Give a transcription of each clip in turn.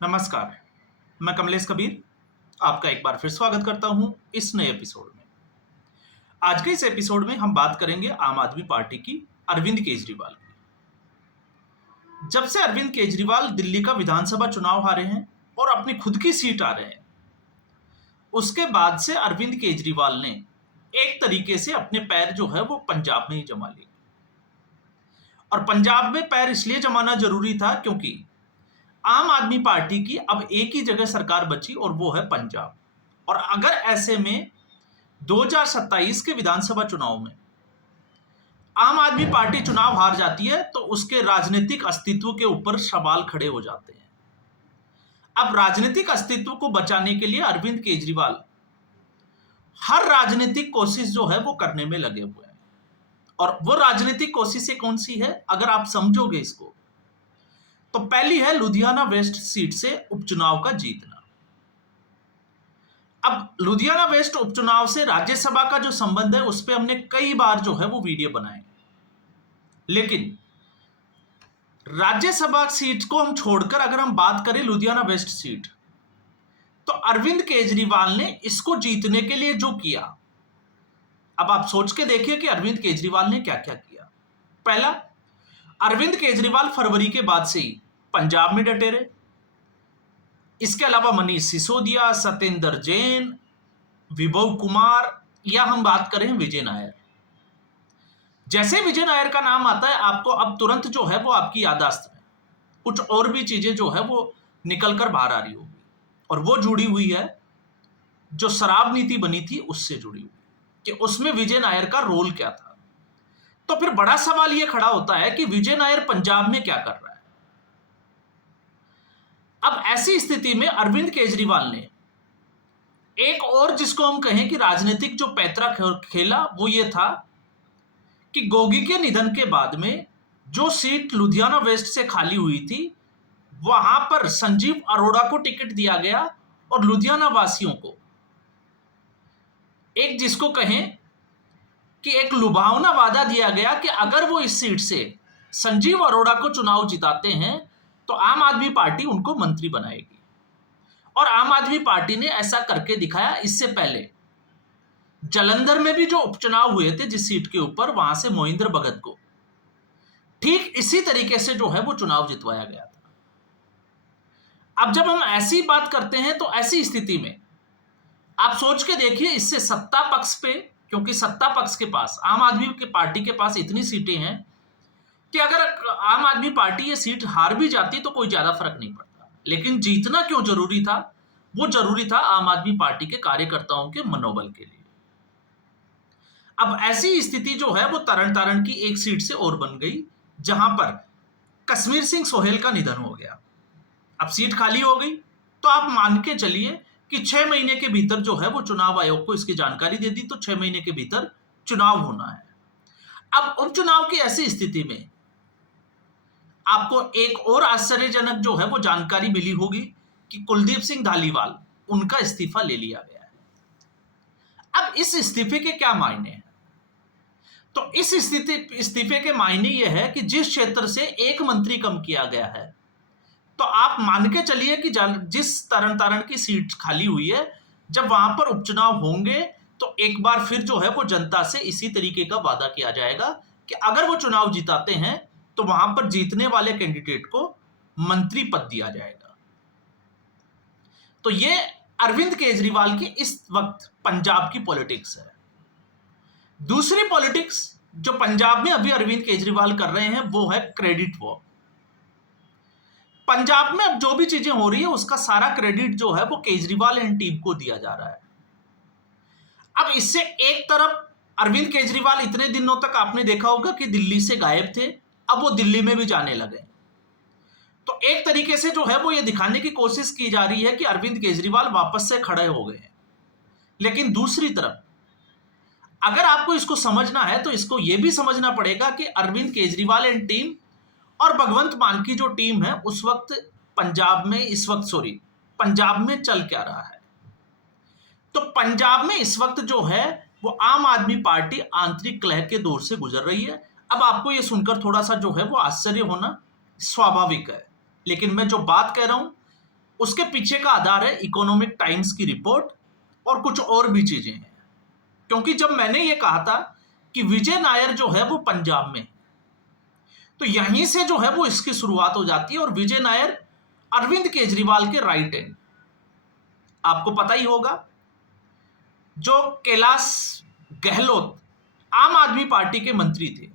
नमस्कार, मैं कमलेश कबीर आपका एक बार फिर स्वागत करता हूं इस नए एपिसोड में। आज के इस एपिसोड में हम बात करेंगे आम आदमी पार्टी की, अरविंद केजरीवाल की। जब से अरविंद केजरीवाल दिल्ली का विधानसभा चुनाव हारे हैं और अपनी खुद की सीट आ रहे हैं, उसके बाद से अरविंद केजरीवाल ने एक तरीके से अपने पैर जो है वो पंजाब में ही जमा लिए। और पंजाब में पैर इसलिए जमाना जरूरी था क्योंकि आम आदमी पार्टी की अब एक ही जगह सरकार बची और वो है पंजाब। और अगर ऐसे में 2027 के विधानसभा चुनाव में आम आदमी पार्टी चुनाव हार जाती है तो उसके राजनीतिक अस्तित्व के ऊपर सवाल खड़े हो जाते हैं। अब राजनीतिक अस्तित्व को बचाने के लिए अरविंद केजरीवाल हर राजनीतिक कोशिश जो है वो करने में लगे हुए हैं। और वो राजनीतिक कोशिशें कौन सी है, अगर आप समझोगे इसको, तो पहली है लुधियाना वेस्ट सीट से उपचुनाव का जीतना। अब लुधियाना वेस्ट उपचुनाव से राज्यसभा का जो संबंध है उस पर हमने कई बार जो है वो वीडियो बनाए, लेकिन राज्यसभा सीट को हम छोड़कर अगर हम बात करें लुधियाना वेस्ट सीट, तो अरविंद केजरीवाल ने इसको जीतने के लिए जो किया, अब आप सोच के देखिए कि अरविंद केजरीवाल ने क्या क्या किया। पहला, अरविंद केजरीवाल फरवरी के बाद से ही पंजाब में डटे रहे। इसके अलावा मनीष सिसोदिया, सत्येंद्र जैन, विभव कुमार, या हम बात करें विजय नायर, जैसे विजय नायर का नाम आता है आपको अब तुरंत जो है वो आपकी याददाश्त में कुछ और भी चीजें जो है वो निकल कर बाहर आ रही होगी, और वो जुड़ी हुई है जो शराब नीति बनी थी उससे जुड़ी हुई, कि उसमें विजय नायर का रोल क्या था। तो फिर बड़ा सवाल यह खड़ा होता है कि विजय नायर पंजाब में क्या कर रहा है। अब ऐसी स्थिति में अरविंद केजरीवाल ने एक और, जिसको हम कहें कि राजनीतिक जो पैंतरा खेला, वो ये था कि गोगी के निधन के बाद में जो सीट लुधियाना वेस्ट से खाली हुई थी वहां पर संजीव अरोड़ा को टिकट दिया गया और लुधियाना वासियों को एक, जिसको कहें कि एक लुभावना वादा दिया गया कि अगर वो इस सीट से संजीव अरोड़ा को चुनाव जिताते हैं तो आम आदमी पार्टी उनको मंत्री बनाएगी। और आम आदमी पार्टी ने ऐसा करके दिखाया। इससे पहले जालंधर में भी जो उपचुनाव हुए थे जिस सीट के ऊपर, वहां से मोहिंद्र भगत को ठीक इसी तरीके से जो है वो चुनाव जितवाया गया था। अब जब हम ऐसी बात करते हैं तो ऐसी स्थिति में आप सोच के देखिए, इससे सत्ता पक्ष पे, क्योंकि सत्ता पक्ष के पास, आम आदमी के पार्टी के पास इतनी सीटें हैं कि अगर आम आदमी पार्टी ये सीट हार भी जाती तो कोई ज्यादा फर्क नहीं पड़ता, लेकिन जीतना क्यों जरूरी था? वो जरूरी था आम आदमी पार्टी के कार्यकर्ताओं के मनोबल के लिए। अब ऐसी स्थिति जो है वो तरन तारण की एक सीट से और बन गई, जहां पर कश्मीर सिंह सोहेल का निधन हो गया। अब सीट खाली हो गई तो आप मान के चलिए कि 6 महीने के भीतर जो है वो चुनाव आयोग को इसकी जानकारी दे दी, तो 6 महीने के भीतर चुनाव होना है। अब उपचुनाव की ऐसी स्थिति में आपको एक और आश्चर्यजनक जो है वो जानकारी मिली होगी कि कुलदीप सिंह धालीवाल, उनका इस्तीफा ले लिया गया है। अब इस इस्तीफे के क्या मायने हैं? तो इस इस्तीफे के मायने यह है कि जिस क्षेत्र से एक मंत्री कम किया गया है, तो आप मान के चलिए कि जिस तरन तारण की सीट खाली हुई है, जब वहां पर उपचुनाव होंगे तो एक बार फिर जो है वो जनता से इसी तरीके का वादा किया जाएगा कि अगर वो चुनाव जिताते हैं तो वहां पर जीतने वाले कैंडिडेट को मंत्री पद दिया जाएगा। तो ये अरविंद केजरीवाल की इस वक्त पंजाब की पॉलिटिक्स है। दूसरी पॉलिटिक्स जो पंजाब में अभी अरविंद केजरीवाल कर रहे हैं वो है क्रेडिट वॉर। पंजाब में अब जो भी चीजें हो रही है उसका सारा क्रेडिट जो है वो केजरीवाल एंड टीम को दिया जा रहा है। अब इससे एक तरफ अरविंद केजरीवाल इतने दिनों तक आपने देखा होगा कि दिल्ली से गायब थे, अब वो दिल्ली में भी जाने लगे। तो एक तरीके से जो है वो ये दिखाने की कोशिश की जा रही है कि अरविंद केजरीवाल वापस से खड़े हो गए हैं। लेकिन दूसरी तरफ अगर आपको इसको समझना है तो इसको यह भी समझना पड़ेगा कि अरविंद केजरीवाल एंड टीम और भगवंत मान की जो टीम है उस वक्त पंजाब में चल क्या रहा है। तो पंजाब में इस वक्त जो है वो आम आदमी पार्टी आंतरिक कलह के दौर से गुजर रही है। अब आपको ये सुनकर थोड़ा सा जो है वो आश्चर्य होना स्वाभाविक है, लेकिन मैं जो बात कह रहा हूं उसके पीछे का आधार है इकोनॉमिक टाइम्स की रिपोर्ट और कुछ और भी चीजें हैं। क्योंकि जब मैंने ये कहा था कि विजय नायर जो है वो पंजाब में, तो यहीं से जो है वो इसकी शुरुआत हो जाती है। और विजय नायर अरविंद केजरीवाल के राइट हैंड, आपको पता ही होगा, जो कैलाश गहलोत आम आदमी पार्टी के मंत्री थे,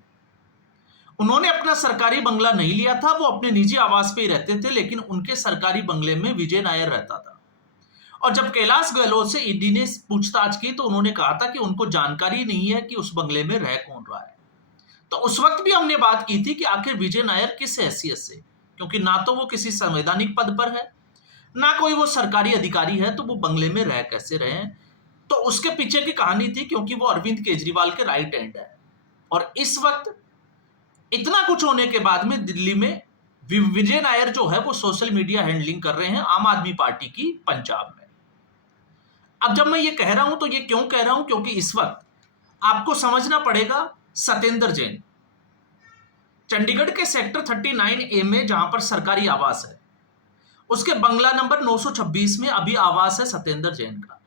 उन्होंने अपना सरकारी बंगला नहीं लिया था, वो अपने निजी आवास पे ही रहते थे, लेकिन उनके सरकारी बंगले में विजय नायर रहता था। और जब कैलाश गहलोत से ईडी ने पूछताछ की तो उन्होंने कहा था कि उनको जानकारी नहीं है कि उस बंगले में रह कौन रहा है। तो उस वक्त भी हमने बात की थी कि आखिर विजय नायर किस हैसियत से, क्योंकि ना तो वो किसी संवैधानिक पद पर है, ना कोई वो सरकारी अधिकारी है, तो वो बंगले में रह कैसे रहे हैं। तो उसके पीछे की कहानी थी क्योंकि वो अरविंद केजरीवाल के राइट हैंड है। और इस वक्त इतना कुछ होने के बाद में दिल्ली में विजय नायर जो है वो सोशल मीडिया हैंडलिंग कर रहे हैं आम आदमी पार्टी की पंजाब में। अब जब मैं ये कह रहा हूं तो ये क्यों कह रहा हूं, क्योंकि इस वक्त आपको समझना पड़ेगा सत्येंद्र जैन, चंडीगढ़ के सेक्टर 39A में जहां पर सरकारी आवास है, उसके बंगला नंबर 926 में अभी आवास है सत्येंद्र जैन का।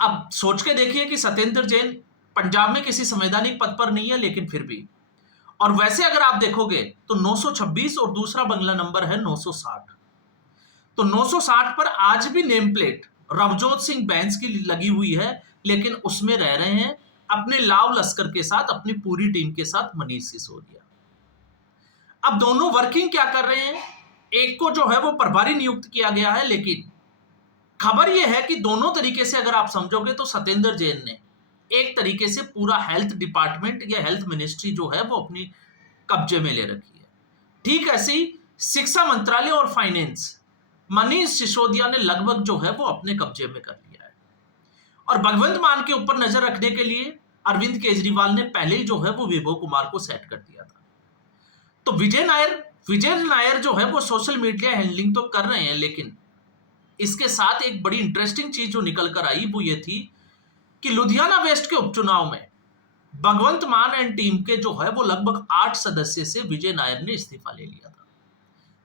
अब सोच के देखिए कि सत्येंद्र जैन पंजाब में किसी संवैधानिक पद पर नहीं है, लेकिन फिर भी, और वैसे अगर आप देखोगे तो 926 और दूसरा बंगला नंबर है 960, तो 960 पर आज भी नेम प्लेट रवजोत सिंह बैंस की लगी हुई है, लेकिन उसमें रह रहे हैं अपने लाव लश्कर के साथ, अपनी पूरी टीम के साथ मनीष सिसोदिया। अब दोनों वर्किंग क्या कर रहे हैं, एक को जो है वो प्रभारी नियुक्त किया गया है, लेकिन खबर यह है कि दोनों तरीके से अगर आप समझोगे तो सत्येंद्र जैन ने एक तरीके से पूरा हेल्थ डिपार्टमेंट या हेल्थ मिनिस्ट्री जो है वो अपनी कब्जे में ले रखी है। ठीक ऐसे ही शिक्षा मंत्रालय और फाइनेंस मनीष सिसोदिया ने लगभग जो है वो अपने कब्जे में कर लिया है। और भगवंत मान के ऊपर नजर रखने के लिए अरविंद केजरीवाल ने पहले ही जो है वो विभव कुमार को सेट कर दिया था। तो विजय नायर जो है वो सोशल मीडिया हैंडलिंग तो कर रहे हैं, लेकिन इसके साथ एक बड़ी इंटरेस्टिंग चीज जो निकल कर आई वो ये थी कि लुधियाना वेस्ट के उपचुनाव में भगवंत मान एंड टीम के जो है वो लगभग 8 सदस्य से विजय नायर ने इस्तीफा ले लिया था।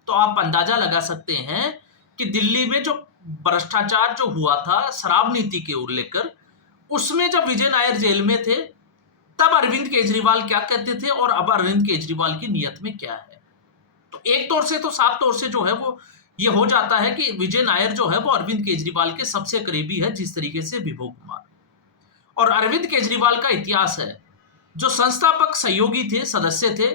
तो आप अंदाजा लगा सकते हैं कि दिल्ली में जो भ्रष्टाचार जो हुआ था शराब नीति के लेकर, उसमें जब विजय नायर जेल में थे तब अरविंद केजरीवाल क्या कहते थे और अब अरविंद केजरीवाल की नीयत में क्या है। तो एक तौर से तो साफ तौर से जो है वो ये हो जाता है कि विजय नायर जो है वो अरविंद केजरीवाल के सबसे करीबी है, जिस तरीके से विभव कुमार। और अरविंद केजरीवाल का इतिहास है, जो संस्थापक सहयोगी थे, सदस्य थे,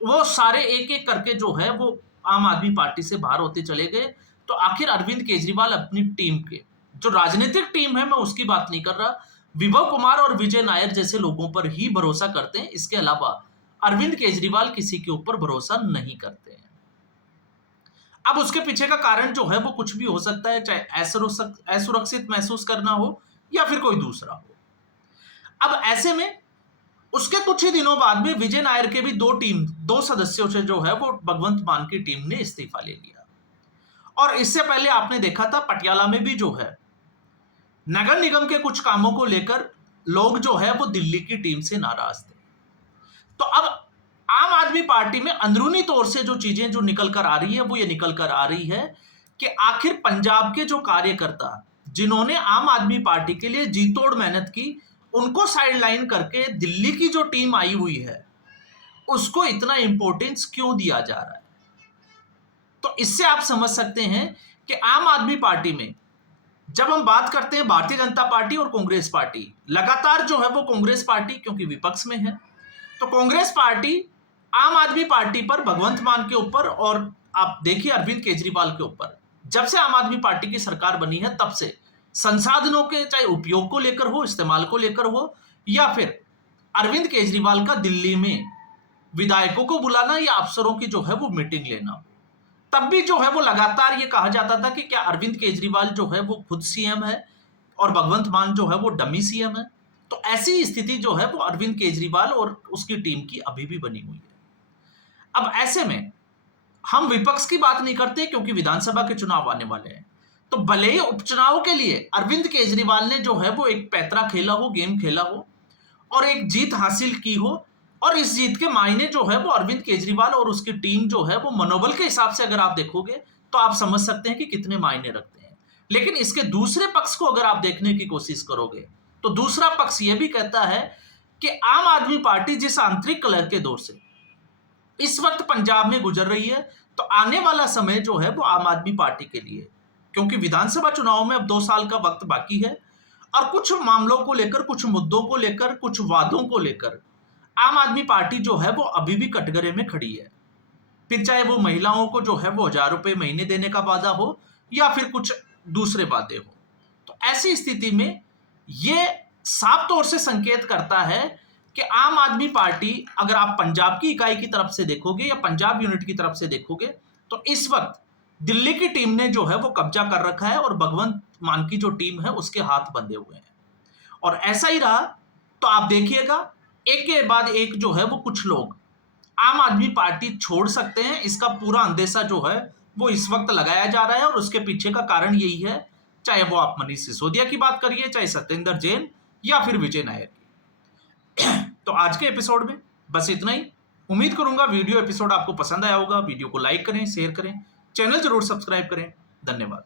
वो सारे एक एक करके जो है वो आम आदमी पार्टी से बाहर होते चले गए। तो आखिर अरविंद केजरीवाल अपनी टीम के, जो राजनीतिक टीम है मैं उसकी बात नहीं कर रहा, विभव कुमार और विजय नायर जैसे लोगों पर ही भरोसा करते हैं। इसके अलावा अरविंद केजरीवाल किसी के ऊपर भरोसा नहीं करते हैं। अब उसके पीछे का कारण जो है वो कुछ भी हो सकता है, चाहे असुरक्षित महसूस करना हो या फिर कोई दूसरा हो। अब ऐसे में उसके कुछ ही दिनों बाद में विजय नायर के भी दो सदस्यों से जो है वो भगवंत मान की टीम ने इस्तीफा ले लिया। और इससे पहले आपने देखा था पटियाला में भी जो है नगर निगम के कुछ कामों को लेकर लोग जो है वो दिल्ली की टीम से नाराज थे। तो अब आम आदमी पार्टी में अंदरूनी तौर से जो चीजें जो निकल कर आ रही है वो ये निकल कर आ रही है कि आखिर पंजाब के जो कार्यकर्ता जिन्होंने आम आदमी पार्टी के लिए जी तोड़ मेहनत की, उनको साइडलाइन करके दिल्ली की जो टीम आई हुई है उसको इतना इंपॉर्टेंस क्यों दिया जा रहा है। तो इससे आप समझ सकते हैं कि आम आदमी पार्टी में जब हम बात करते हैं भारतीय जनता पार्टी और कांग्रेस पार्टी, लगातार जो है वो कांग्रेस पार्टी क्योंकि विपक्ष में है, तो कांग्रेस पार्टी आम आदमी पार्टी पर, भगवंत मान के ऊपर और आप देखिए अरविंद केजरीवाल के ऊपर, जब से आम आदमी पार्टी की सरकार बनी है तब से संसाधनों के चाहे उपयोग को लेकर हो, इस्तेमाल को लेकर हो, या फिर अरविंद केजरीवाल का दिल्ली में विधायकों को बुलाना या अफसरों की जो है वो मीटिंग लेना, तब भी जो है वो लगातार ये कहा जाता था कि क्या अरविंद केजरीवाल जो है वो खुद सीएम है और भगवंत मान जो है वो डमी सीएम है। तो ऐसी स्थिति जो है वो अरविंद केजरीवाल और उसकी टीम की अभी भी बनी हुई है। अब ऐसे में हम विपक्ष की बात नहीं करते क्योंकि विधानसभा के चुनाव आने वाले हैं, तो भले ही उपचुनाव के लिए अरविंद केजरीवाल ने जो है वो एक पैतरा खेला हो, गेम खेला हो और एक जीत हासिल की हो, और इस जीत के मायने जो है वो अरविंद केजरीवाल और उसकी टीम जो है वो मनोबल के हिसाब से अगर आप देखोगे तो तो आप समझ सकते हैं कि कितने मायने रखते हैं। लेकिन इसके दूसरे पक्ष को अगर आप देखने की कोशिश करोगे तो दूसरा पक्ष यह भी कहता है कि आम आदमी पार्टी जिस आंतरिक कलह के दौर से इस वक्त पंजाब में गुजर रही है, तो आने वाला समय जो है वो आम आदमी पार्टी के लिए, क्योंकि विधानसभा चुनाव में अब 2 साल का वक्त बाकी है और कुछ मामलों को लेकर, कुछ मुद्दों को लेकर, कुछ वादों को लेकर आम आदमी पार्टी जो है वो अभी भी कटघरे में खड़ी है। फिर चाहे वो महिलाओं को जो है वो 1000 रुपए महीने देने का वादा हो या फिर कुछ दूसरे वादे हो। तो ऐसी स्थिति में ये साफ तौर से संकेत करता है कि आम आदमी पार्टी, अगर आप पंजाब की इकाई की तरफ से देखोगे या पंजाब यूनिट की तरफ से देखोगे, तो इस वक्त दिल्ली की टीम ने जो है वो कब्जा कर रखा है और भगवंत मान की जो टीम है उसके हाथ बंधे हुए हैं। और ऐसा ही रहा तो आप देखिएगा एक के बाद एक जो है वो कुछ लोग आम आदमी पार्टी छोड़ सकते हैं, इसका पूरा अंदेशा जो है वो इस वक्त लगाया जा रहा है। और उसके पीछे का कारण यही है, चाहे वो आप मनीष सिसोदिया की बात करिए, चाहे सत्येंद्र जैन या फिर विजय नायर की। तो आज के एपिसोड में बस इतना ही। उम्मीद करूंगा वीडियो एपिसोड आपको पसंद आया होगा। वीडियो को लाइक करें, शेयर करें, चैनल जरूर सब्सक्राइब करें। धन्यवाद।